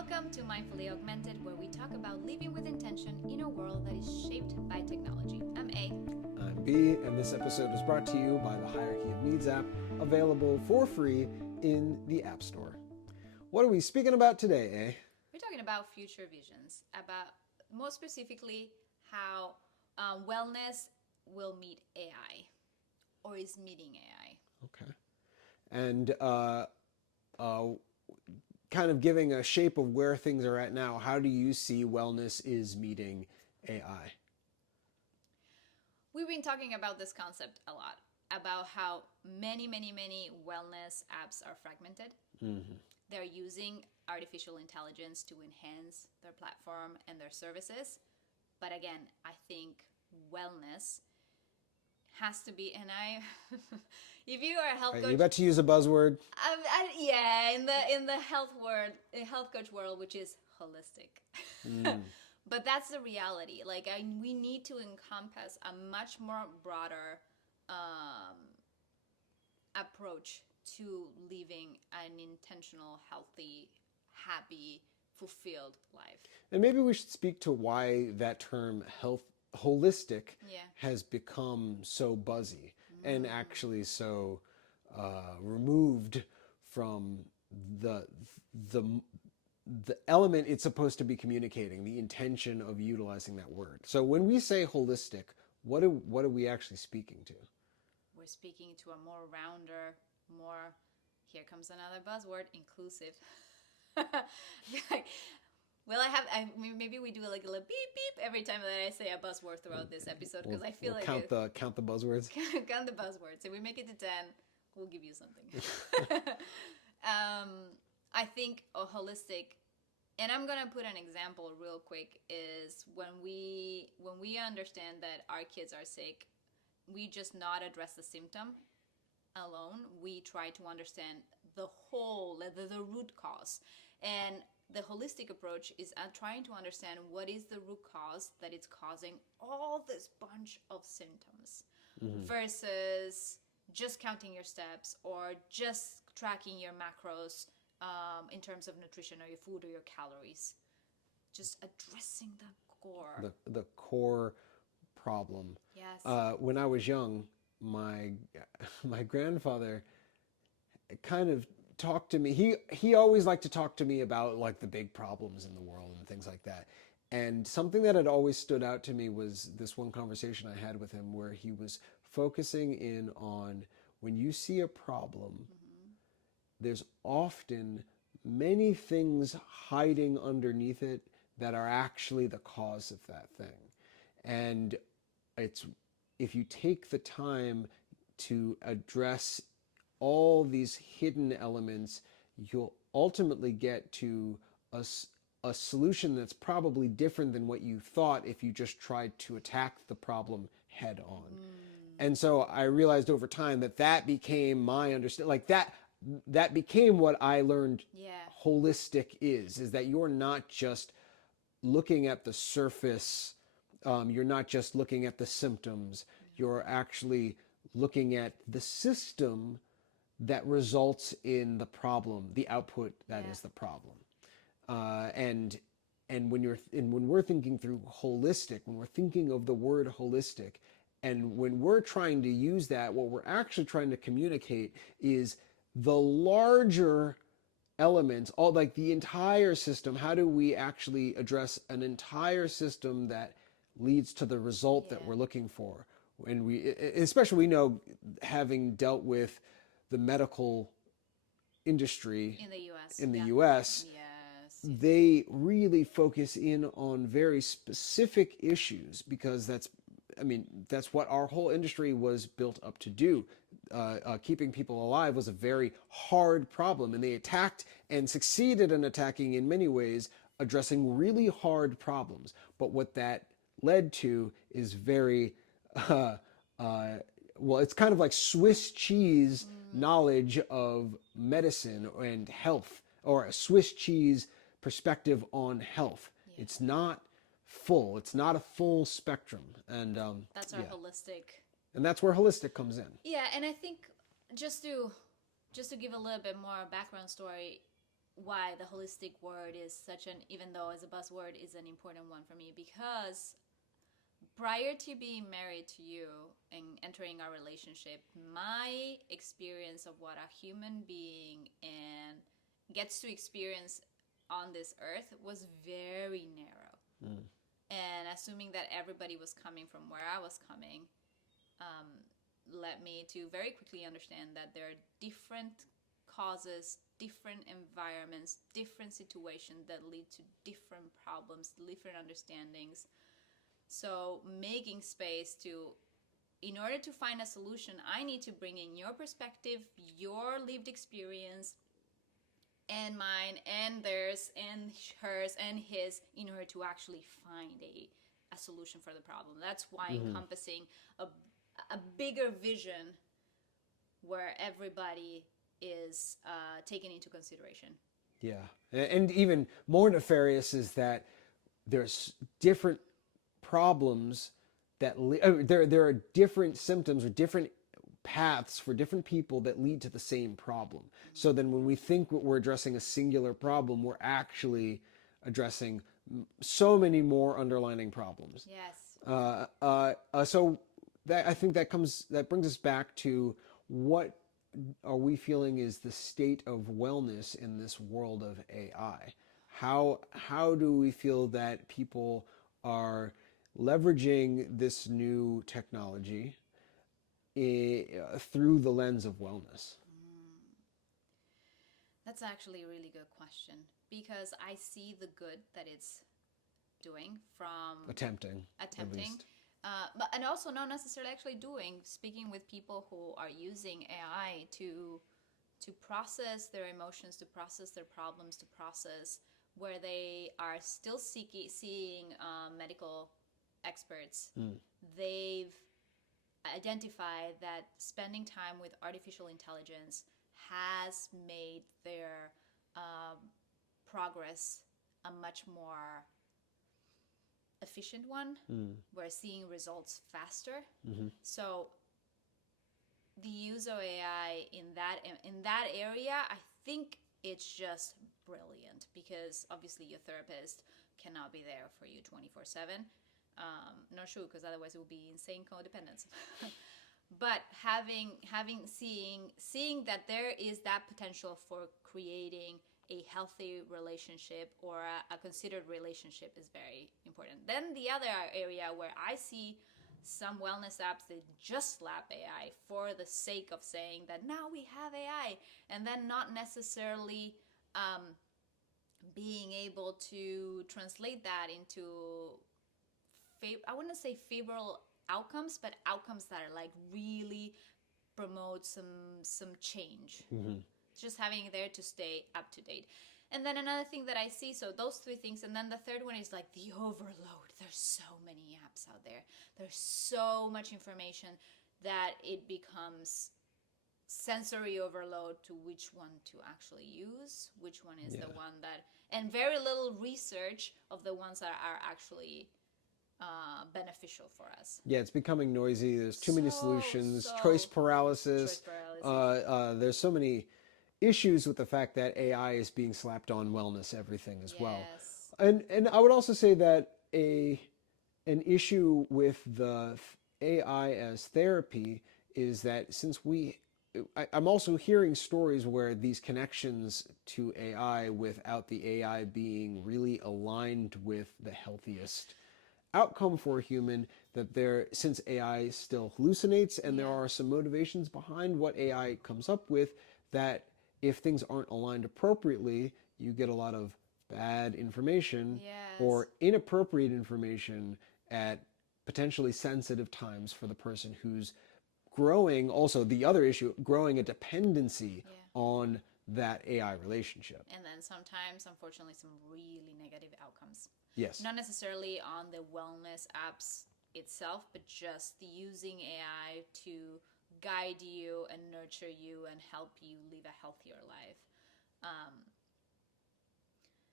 Welcome to Mindfully Augmented, where we talk about living with intention in a world that is shaped by technology. I'm A. I'm B, and this episode is brought to you by the Hierarchy of Needs app, available for free in the App Store. What are we speaking about today, A? We're talking about future visions, about more specifically how wellness will meet AI, or is meeting AI. Okay. And kind of giving a shape of where things are at now, how do you see wellness is meeting AI? We've been talking about this concept a lot, about how many wellness apps are fragmented. Mm-hmm. They're using artificial intelligence to enhance their platform and their services. But again, I think wellness has to be, and if you are a health coach, you about to use a buzzword? In the health coach world, which is holistic. But that's the reality. We need to encompass a much more broader approach to living an intentional, healthy, happy, fulfilled life. And maybe we should speak to why that term holistic has become so buzzy and actually so removed from the element it's supposed to be communicating, the intention of utilizing that word. So when we say holistic, what are we actually speaking to? We're speaking to a more rounder, more, here comes another buzzword, inclusive. Maybe we do like a little beep beep every time that I say a buzzword throughout this episode, because I feel count the buzzwords. Count the buzzwords. If we make it to 10, we'll give you something. I think a holistic, and I'm gonna put an example real quick, is when we understand that our kids are sick, we just not address the symptom alone. We try to understand the whole, the root cause. And the holistic approach is trying to understand what is the root cause that it's causing all this bunch of symptoms, versus just counting your steps or just tracking your macros in terms of nutrition or your food or your calories. Just addressing the core. The core problem. Yes. When I was young, my grandfather kind of talked to me. He always liked to talk to me about like the big problems in the world and things like that. And something that had always stood out to me was this one conversation I had with him where he was focusing in on, when you see a problem, there's often many things hiding underneath it that are actually the cause of that thing. And if you take the time to address all these hidden elements, you'll ultimately get to a solution that's probably different than what you thought if you just tried to attack the problem head on. And so I realized over time that became my understanding, like that became what I learned holistic is that you're not just looking at the surface, you're not just looking at the symptoms, you're actually looking at the system that results in the problem, the output that is the problem. And when we're thinking through holistic, when we're thinking of the word holistic, and when we're trying to use that, what we're actually trying to communicate is the larger elements, all like the entire system. How do we actually address an entire system that leads to the result that we're looking for? And we know, having dealt with the medical industry in the US, they really focus in on very specific issues, because that's what our whole industry was built up to do. Keeping people alive was a very hard problem, and they attacked and succeeded in attacking in many ways, addressing really hard problems. But what that led to is very it's kind of like Swiss cheese knowledge of medicine and health, or a Swiss cheese perspective on health. It's not full. It's not a full spectrum. And that's our holistic. And that's where holistic comes in. Yeah, and I think just to give a little bit more background story, why the holistic word is such an, even though as a buzzword, is an important one for me, because prior to being married to you and entering our relationship, my experience of what a human being and gets to experience on this earth was very narrow. Mm. And assuming that everybody was coming from where I was coming, led me to very quickly understand that there are different causes, different environments, different situations that lead to different problems, different understandings. So making space to, in order to find a solution, I need to bring in your perspective, your lived experience, and mine, and theirs, and hers, and his, in order to actually find a solution for the problem. That's why encompassing a bigger vision where everybody is taken into consideration. Yeah. And even more nefarious is that there's different problems that there are different symptoms or different paths for different people that lead to the same problem. So then when we think we're addressing a singular problem, we're actually addressing so many more underlying problems. Yes. So that, I think that brings us back to what are we feeling is the state of wellness in this world of AI? How do we feel that people are leveraging this new technology through the lens of wellness? That's actually a really good question, because I see the good that it's doing from Attempting, at least. but and also not necessarily actually doing. Speaking with people who are using AI to process their emotions, to process their problems, to process where they are still seeing medical experts. They've identified that spending time with artificial intelligence has made their progress a much more efficient one. We're seeing results faster. So the use of AI in that area, I think it's just brilliant, because obviously your therapist cannot be there for you 24/7. Not true, because otherwise it would be insane codependence. But seeing that there is that potential for creating a healthy relationship, or a considered relationship, is very important. Then the other area where I see some wellness apps that just slap AI for the sake of saying that now we have AI, and then not necessarily being able to translate that into, I wouldn't say favorable outcomes, but outcomes that are like really promote some change. Just having it there to stay up to date. And then another thing that I see, so those three things, and then the third one is like the overload. There's so many apps out there. There's so much information that it becomes sensory overload to which one to actually use, which one is the one that, and very little research of the ones that are actually beneficial for us. Yeah, it's becoming noisy. There's too many solutions. Choice Choice paralysis. paralysis. There's so many issues with the fact that AI is being slapped on wellness everything as well. Yes. And I would also say that an issue with the AI as therapy is that since I'm also hearing stories where these connections to AI without the AI being really aligned with the healthiest outcome for a human, that since AI still hallucinates and there are some motivations behind what AI comes up with, that if things aren't aligned appropriately, you get a lot of bad information or inappropriate information at potentially sensitive times for the person who's growing. Also, the other issue, growing a dependency on that AI relationship. And then sometimes, unfortunately, some really negative outcomes. Yes. Not necessarily on the wellness apps itself, but just using AI to guide you and nurture you and help you live a healthier life.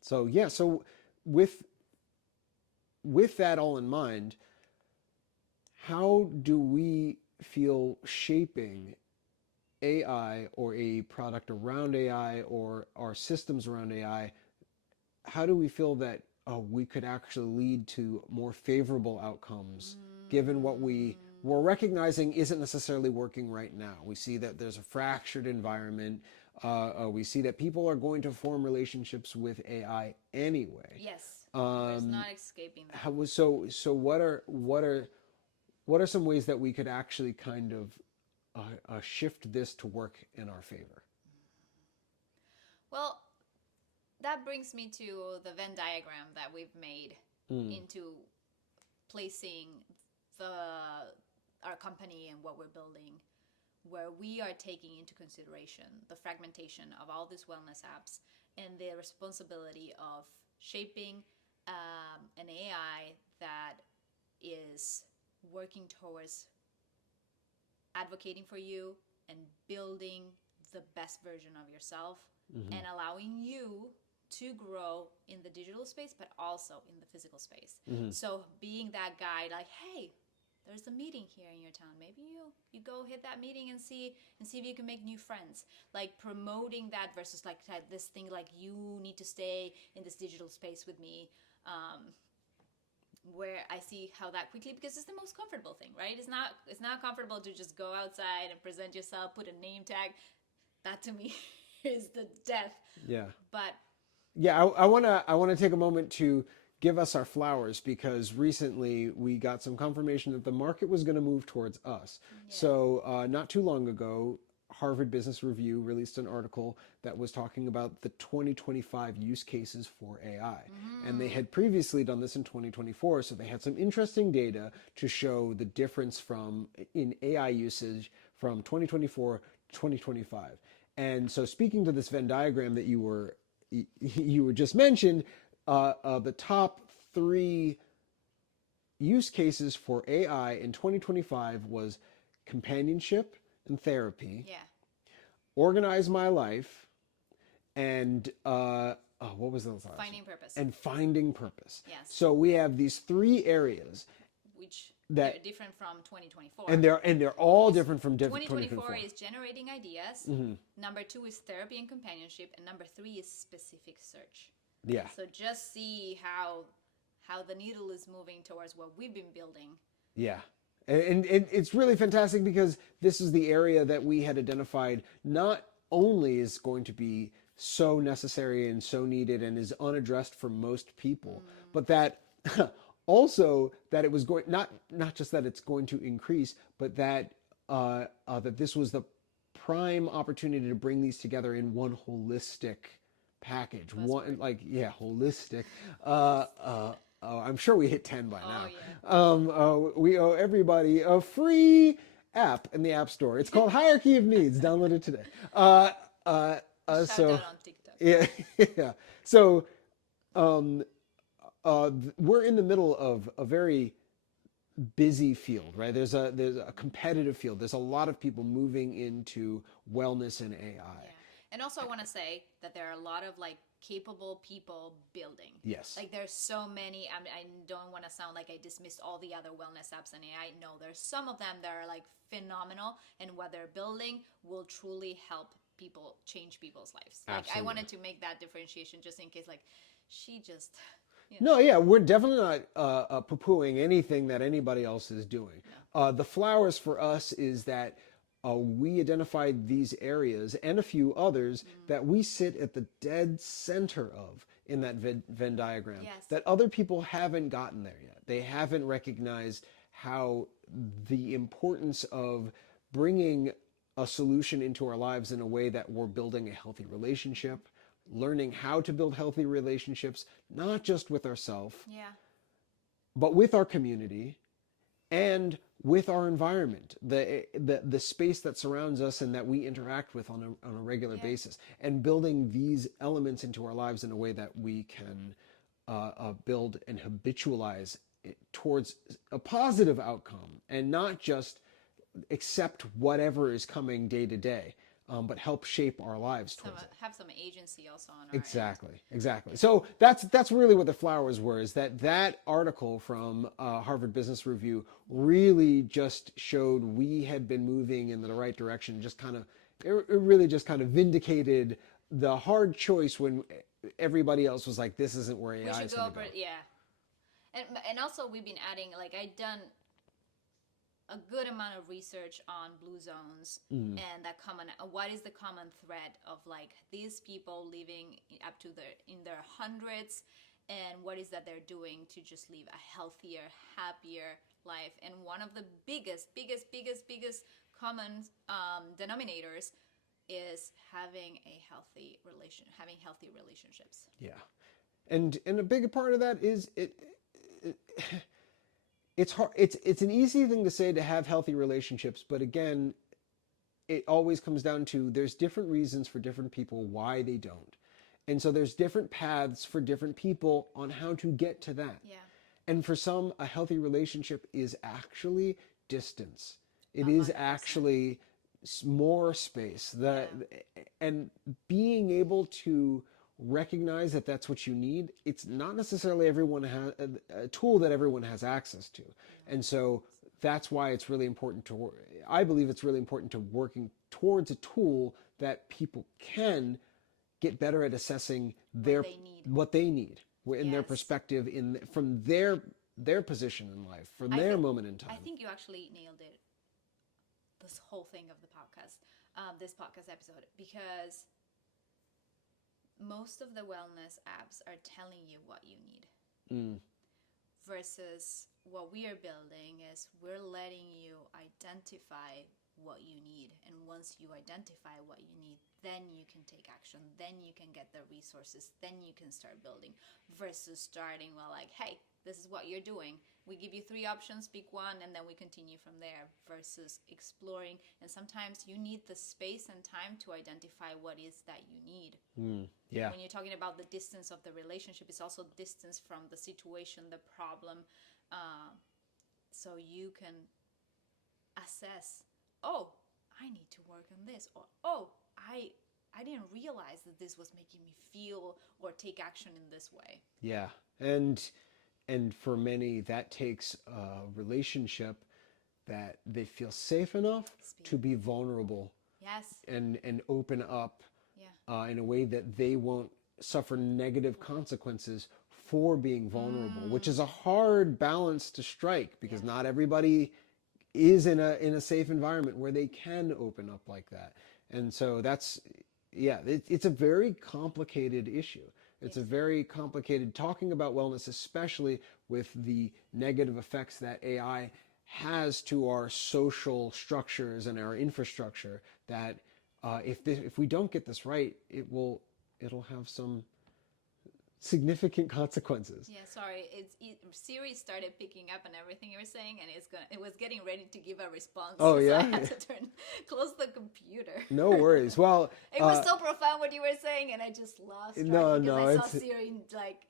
So with that all in mind, how do we feel shaping AI or a product around AI or our systems around AI, how do we feel that we could actually lead to more favorable outcomes given what we're recognizing isn't necessarily working right now? We see that there's a fractured environment. We see that people are going to form relationships with AI anyway. Yes, there's not escaping that. So what are some ways that we could actually kind of shift this to work in our favor? Well, that brings me to the Venn diagram that we've made into placing our company and what we're building, where we are taking into consideration the fragmentation of all these wellness apps and the responsibility of shaping an AI that is working towards advocating for you and building the best version of yourself and allowing you to grow in the digital space, but also in the physical space. So being that guide, like, hey, there's a meeting here in your town. Maybe you go hit that meeting and see if you can make new friends. Like promoting that versus like this thing like you need to stay in this digital space with me. Where I see how that quickly, because it's the most comfortable thing, right? It's not comfortable to just go outside and present yourself, put a name tag. That to me is the death. Yeah. But yeah, I wanna take a moment to give us our flowers because recently we got some confirmation that the market was going to move towards us. Yeah. So not too long ago, Harvard Business Review released an article that was talking about the 2025 use cases for AI. And they had previously done this in 2024, so they had some interesting data to show the difference in AI usage from 2024 to 2025. And so speaking to this Venn diagram that you were just mentioned, the top 3 use cases for AI in 2025 was companionship and therapy, organize my life, and what was the last? Finding purpose. And finding purpose. Yes. So we have these 3 areas which they're different from 2024. And they're all different from 2024 is generating ideas. Number 2 is therapy and companionship, and number 3 is specific search. Yeah. So just see how the needle is moving towards what we've been building. Yeah. And it's really fantastic because this is the area that we had identified not only is going to be so necessary and so needed and is unaddressed for most people, but that also that it was going not just that it's going to increase, but that that this was the prime opportunity to bring these together in one holistic package. Holistic. I'm sure we hit 10 by now. Yeah. We owe everybody a free app in the App Store. It's called Hierarchy of Needs. Download it today. Shout out on TikTok. Yeah, yeah. So, we're in the middle of a very busy field, right? There's a competitive field. There's a lot of people moving into wellness and AI. Yeah. And also I want to say that there are a lot of like capable people building. Yes. Like there's so many, I don't want to sound like I dismissed all the other wellness apps and AI. No, there's some of them that are like phenomenal, and what they're building will truly help people, change people's lives. Like absolutely. I wanted to make that differentiation just in case like she just... No, yeah, we're definitely not poo-pooing anything that anybody else is doing. No. The flowers for us is that we identified these areas and a few others that we sit at the dead center of in that Venn diagram. Yes. That other people haven't gotten there yet. They haven't recognized how the importance of bringing a solution into our lives in a way that we're building a healthy relationship, learning how to build healthy relationships, not just with ourselves, but with our community and with our environment, the space that surrounds us and that we interact with on a regular basis, and building these elements into our lives in a way that we can build and habitualize it towards a positive outcome and not just accept whatever is coming day to day. But help shape our lives towards it. Have some agency also on our Exactly. So that's really what the flowers were, is that article from Harvard Business Review really just showed we had been moving in the right direction, just kind of it really just kind of vindicated the hard choice when everybody else was like, this isn't where We AI should is go going to over, go. yeah. And also we've been adding, like, I done a good amount of research on blue zones and that common, what is the common thread of like these people living up to in their hundreds, and what is that they're doing to just live a healthier, happier life. And one of the biggest common denominators is having healthy relationships. Yeah. And a big part of that is it's hard. It's an easy thing to say to have healthy relationships, but again, it always comes down to there's different reasons for different people why they don't. And so there's different paths for different people on how to get to that. Yeah. And for some, a healthy relationship is actually distance. It is 100%. actually more space. And being able to recognize that that's what you need, it's not necessarily everyone has a tool that everyone has access to. And so that's why it's really important to, I believe it's really important to working towards a tool that people can get better at assessing what they need in their perspective, from their position in life, from their moment in time. I think you actually nailed it, this whole thing of the podcast, this podcast episode, because most of the wellness apps are telling you what you need. Versus what we are building is we're letting you identify what you need, and once you identify what you need, then you can take action, then you can get the resources, then you can start building, versus starting like, hey, this is what you're doing, we give you 3 options, pick one, and then we continue from there, versus exploring. And sometimes you need the space and time to identify what is that you need. Yeah. When you're talking about the distance of the relationship, it's also distance from the situation, the problem, so you can assess, oh, I need to work on this, or oh, I didn't realize that this was making me feel or take action in this way. Yeah. And for many, that takes a relationship that they feel safe enough to be vulnerable. Yes. And open up in a way that they won't suffer negative consequences for being vulnerable, which is a hard balance to strike, because not everybody is in a safe environment where they can open up like that. And so that's, it's a very complicated issue. It's a very complicated, talking about wellness, especially with the negative effects that AI has to our social structures and our infrastructure, that if we don't get this right, it'll have some significant consequences. Yeah, sorry. Siri started picking up on everything you were saying, and it was getting ready to give a response. Oh, yeah? So I had to close the computer. No worries. Well, it was so profound what you were saying, and I just lost track because I saw Siri like.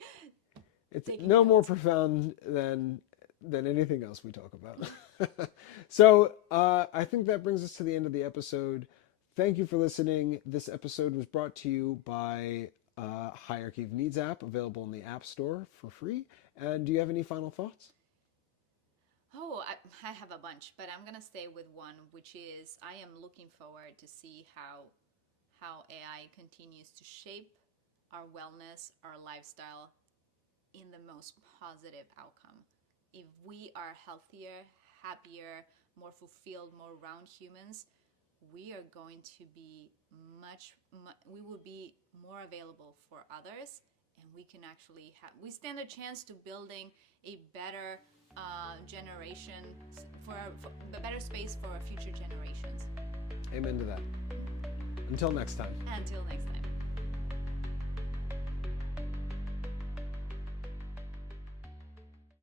It's no more profound than anything else we talk about. So I think that brings us to the end of the episode. Thank you for listening. This episode was brought to you by Hierarchy of Needs app, available in the App Store for free. And do you have any final thoughts? Oh, I have a bunch, but I'm gonna stay with one, which is I am looking forward to see how AI continues to shape our wellness, our lifestyle, in the most positive outcome. If we are healthier, happier, more fulfilled, more round humans, we are going to be we will be more available for others, and we can actually we stand a chance to building a better generation, for a better space for our future generations. Amen to that. Until next time. Until next time.